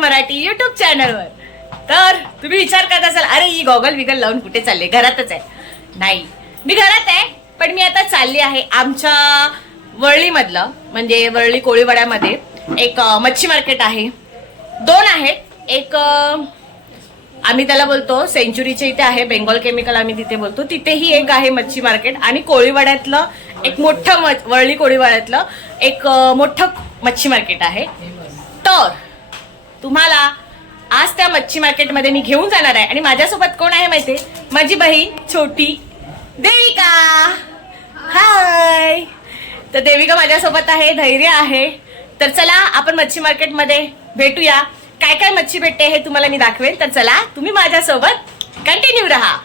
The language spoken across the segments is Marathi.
चॅनलवर तर तुम्ही विचार करत असाल अरे ही गॉगल विगल लावून कुठे चालले घरातच आहे. नाही. मी घरात आहे पण मी आता चालली आहे आमच्या वरळीमधलं म्हणजे वरळी कोळीवाड्यामध्ये. एक मच्छी मार्केट आहे. दोन आहेत. एक आम्ही त्याला बोलतो सेंचुरीच्या इथे आहे बेंगॉल केमिकल आम्ही तिथे बोलतो. तिथेही एक आहे मच्छी मार्केट आणि कोळीवाड्यातलं एक मोठं वळली वरळी कोळीवाड्यातलं एक मोठं मच्छी मार्केट आहे. तर तुम्हाला आज त्या मच्छी मार्केटमध्ये मी घेऊन जाणार आहे. आणि माझ्यासोबत कोण आहे माहिती? माझी बहीण छोटी देविका. हाय तर देविका माझ्यासोबत आहे धैर्य आहे. तर चला आपण मच्छी मार्केटमध्ये भेटूया. काय काय मच्छी भेटते हे तुम्हाला मी दाखवेन. तर चला तुम्ही माझ्यासोबत कंटिन्यू राहा.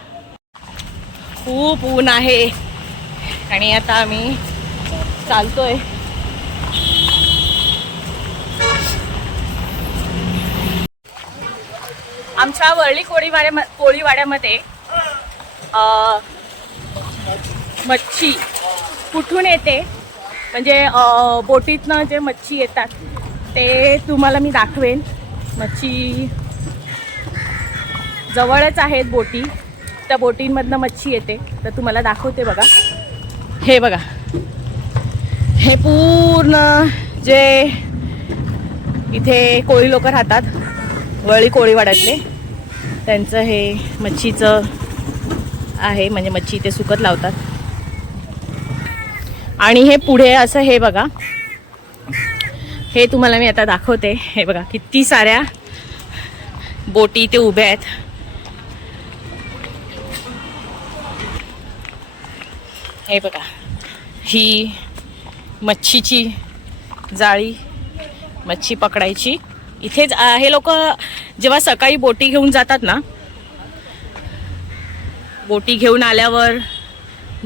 खूप ऊन आहे. आणि आता आम्ही चालतोय. आमच्या वरळी कोळीवाड्या कोळीवाड्यामध्ये मच्छी कुठून येते? म्हणजे बोटीतनं जे मच्छी येतात ते तुम्हाला मी दाखवेन. मच्छी जवळच आहेत बोटी. त्या बोटींमधनं मच्छी येते. तर तुम्हाला दाखवते बघा. हे बघा. हे पूर्ण जे इथे कोळी लोक राहतात वळी कोळीवाड्यातले. त्यांचं हे मच्छीचं आहे म्हणजे मच्छी इथे सुकत लावतात. आणि हे पुढे असं हे बघा. हे तुम्हाला मी आता दाखवते. हे बघा किती साऱ्या बोटी इथे उभ्या आहेत. हे बघा ही मच्छीची जाळी मच्छी पकडायची. इथेच हे लोक जेव्हा सकाळी बोटी घेऊन जातात ना बोटी घेऊन आल्यावर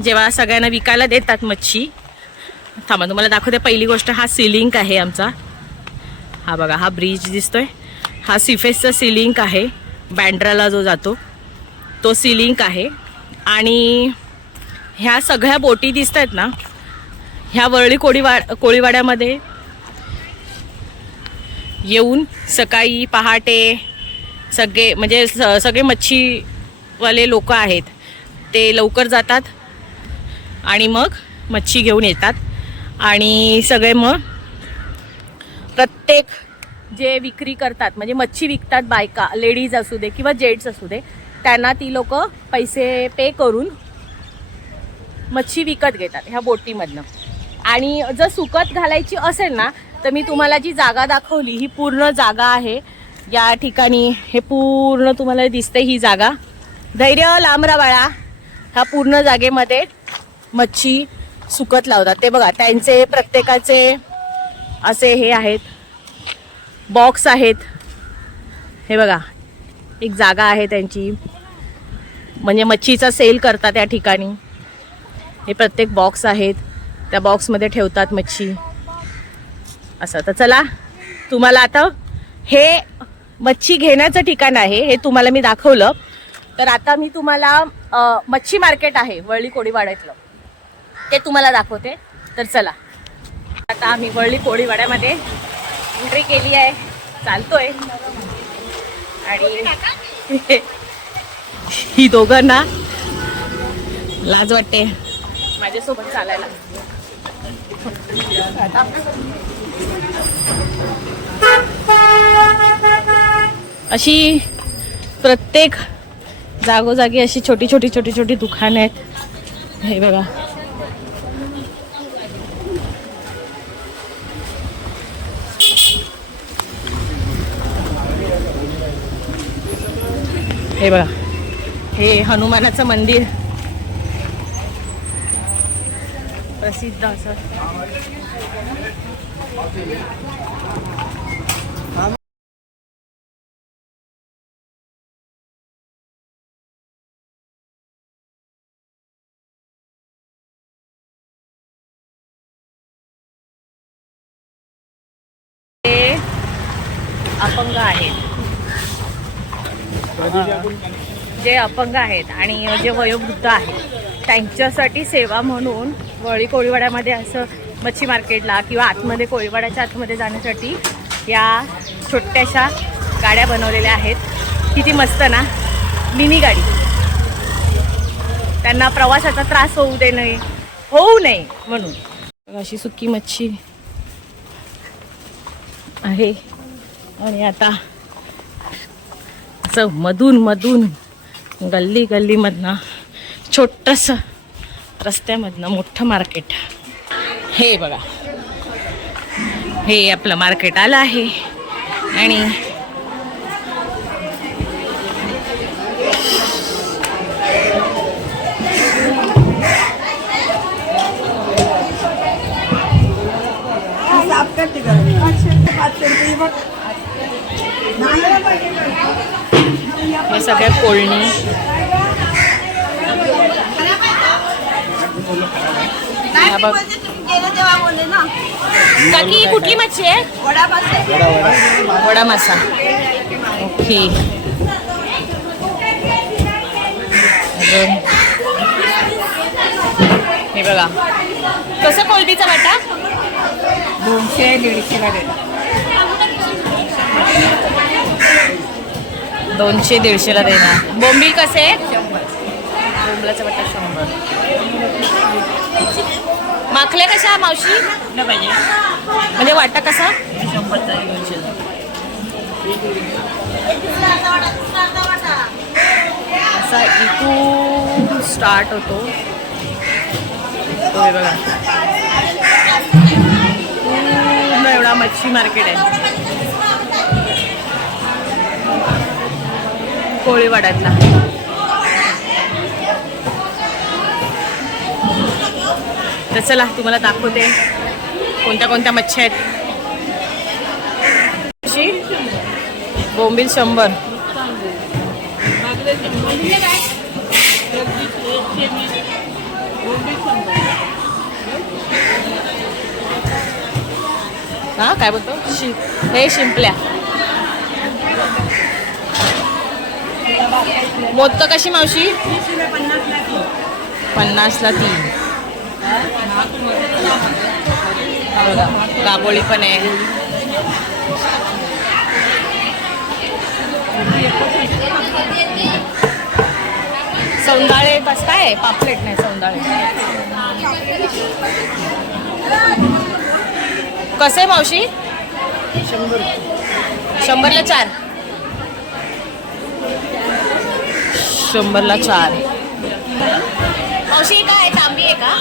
जेव्हा सगळ्यांना विकायला देतात मच्छी. थांबा तुम्हाला दाखवते पहिली गोष्ट हा सिलिंक आहे आमचा. हा बघा हा ब्रिज दिसतोय. हा सिफेसचा सिलिंक आहे बँड्राला जो जातो तो सिलिंक आहे. आणि ह्या सगळ्या बोटी दिसत आहेत ना ह्या वरळी कोळीवाड कोळीवाड्यामध्ये येऊन सकाळी पहाटे सगळे म्हणजे स- सगळे मच्छीवाले लोक आहेत. ते लवकर जातात आणि मग मच्छी घेऊन येतात. आणि सगळे मग प्रत्येक जे विक्री करतात म्हणजे मच्छी विकतात बायका लेडीज असू दे किंवा जेंट्स असू दे त्यांना ती लोक पैसे पे करून मच्छी विकत घेतात ह्या बोटीमधनं. आणि जर सुकत घालायची असेल ना तर मी तुम्हाला जी जागा दाखवली ही पूर्ण जागा आहे. या ठिकाणी हे पूर्ण तुम्हाला दिसते ही जागा. धैर्य लांबरा बाळा ह्या पूर्ण जागेमध्ये मच्छी सुकत लावतात. ते बघा त्यांचे प्रत्येकाचे असे हे आहेत. बॉक्स आहेत. हे बघा एक जागा आहे त्यांची. म्हणजे मच्छीचा सेल करतात त्या ठिकाणी. हे प्रत्येक बॉक्स आहेत. त्या बॉक्समध्ये ठेवतात मच्छी. असं. तर चला तुम्हाला आता हे मच्छी घेण्याचं ठिकाण आहे हे तुम्हाला मी दाखवलं. तर आता मी तुम्हाला मच्छी मार्केट आहे वळली कोळीवाड्यातलं ते तुम्हाला दाखवते. तर चला. आता आम्ही वळली कोळीवाड्यामध्ये एंट्री केली आहे. चालतोय. आणि ही दोघांना लाज वाटते. माझ्यासोबत चालायला. अशी प्रत्येक जागोजागी अशी छोटी छोटी छोटी छोटी दुकानं आहेत. हे बघा. हे बघा. हे हनुमानाचं मंदिर. प्रसिद्ध असं. अपंग आहेत. जे अपंग आहेत आणि जे वयोवृद्ध आहेत त्यांच्यासाठी सेवा म्हणून वळी कोळीवाड्यामध्ये असं मच्छी मार्केटला किंवा आतमध्ये कोळीवाड्याच्या आतमध्ये जाण्यासाठी या छोट्याशा गाड्या बनवलेल्या आहेत. किती मस्त ना? मिनी गाडी. त्यांना प्रवासाचा त्रास होऊ दे नये होऊ नये म्हणून. अशी सुकी मच्छी आहे. आणि आता असं मधून मधून गल्ली गल्लीमधनं छोटंसं रस्त्यामधनं मोठं मार्केट. हे बघा. हे आपलं मार्केट आलं आहे. आणि साफ करते का पाचशे पाचशे रुपये बघ हे सगळ्या कोळणी हा बघ काकी कुठली मच्छी आहे? वडा मासा. ओके. अजून. हे बघा. कसं कोलबीचा वाटा? दोनशे दीडशे ला देतात दोनशे दीडशेला देणार. बोंबील कसे? बोंबलाचा वाटा शंभर. माखल्या कशा मावशी? पाहिजे. म्हणजे वाटा कसा? शंभरचा दोनशेचा असा इथून स्टार्ट होतो. तो बघा. पूर्ण एवढा मच्छी मार्केट आहे. कोळीवाड्यातला. तर चला तुम्हाला दाखवते कोणत्या कोणत्या मच्छी आहेत. बोंबील शंभर. हा काय बोलतो? शि हे शिंपल्या. मोदक कशी मावशी? पन्नासला तीन. बघा गाबोळी पण आहे. सौंदाळे बस काय आहे? पापलेट नाही सौंदाळे. कसं आहे मावशी? शंभर शंभरला चार. शंभरला चार. मावशी काय तांबी आहे का?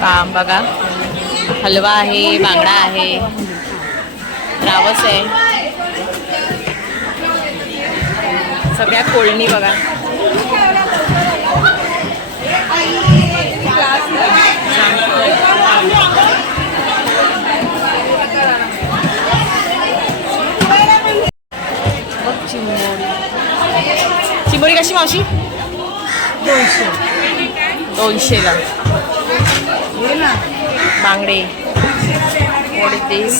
काम बघा. हलवा आहे बांगडा आहे. रावस आहे. सगळ्या कोळणी बघा. बघ चिंबोरी चिंबोरी कशी मावशी? दोनशे. दोनशेला. हे बांगडे. दिस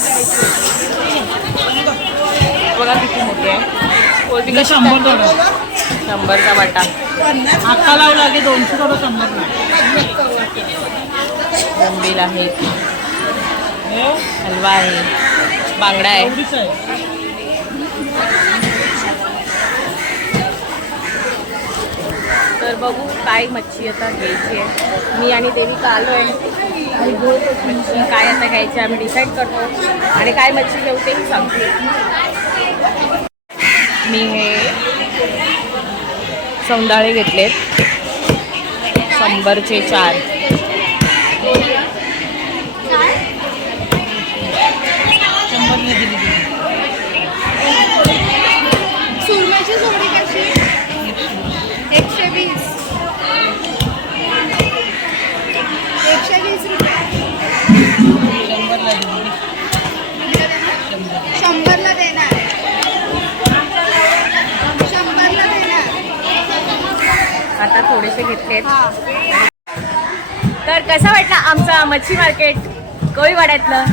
बघा किती मोठे आहे कशी शंभर? थोडं शंभरचा वाटा अक्का लावू लागे दोनशे थोडं शंभर बोंबील आहे हलवा आहे. बांगडा आहे एवढीच आहे तर बघू काय मच्छी आता घ्यायची आहे. मी आणि देविका आलो आहे. आणि मच्छी काय आता घ्यायची आम्ही डिसाईड करतो. आणि काय मच्छी घेऊ तेही सांगतो. मी हे सौंदाळे घेतलेत. शंभरचे चार. शंभरला दिली शंभरला देणार. शंभरला देणार. आता थोडेसे घेतलेत. हा. तर कसं वाटलं आमचं मच्छी मार्केट? कोळीवाड्यातलं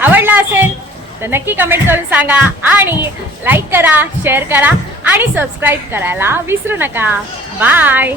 आवडलं असेल तर नक्की कमेंट करून सांगा आणि लाईक करा शेअर करा आणि सबस्क्राईब करायला विसरू नका. बाय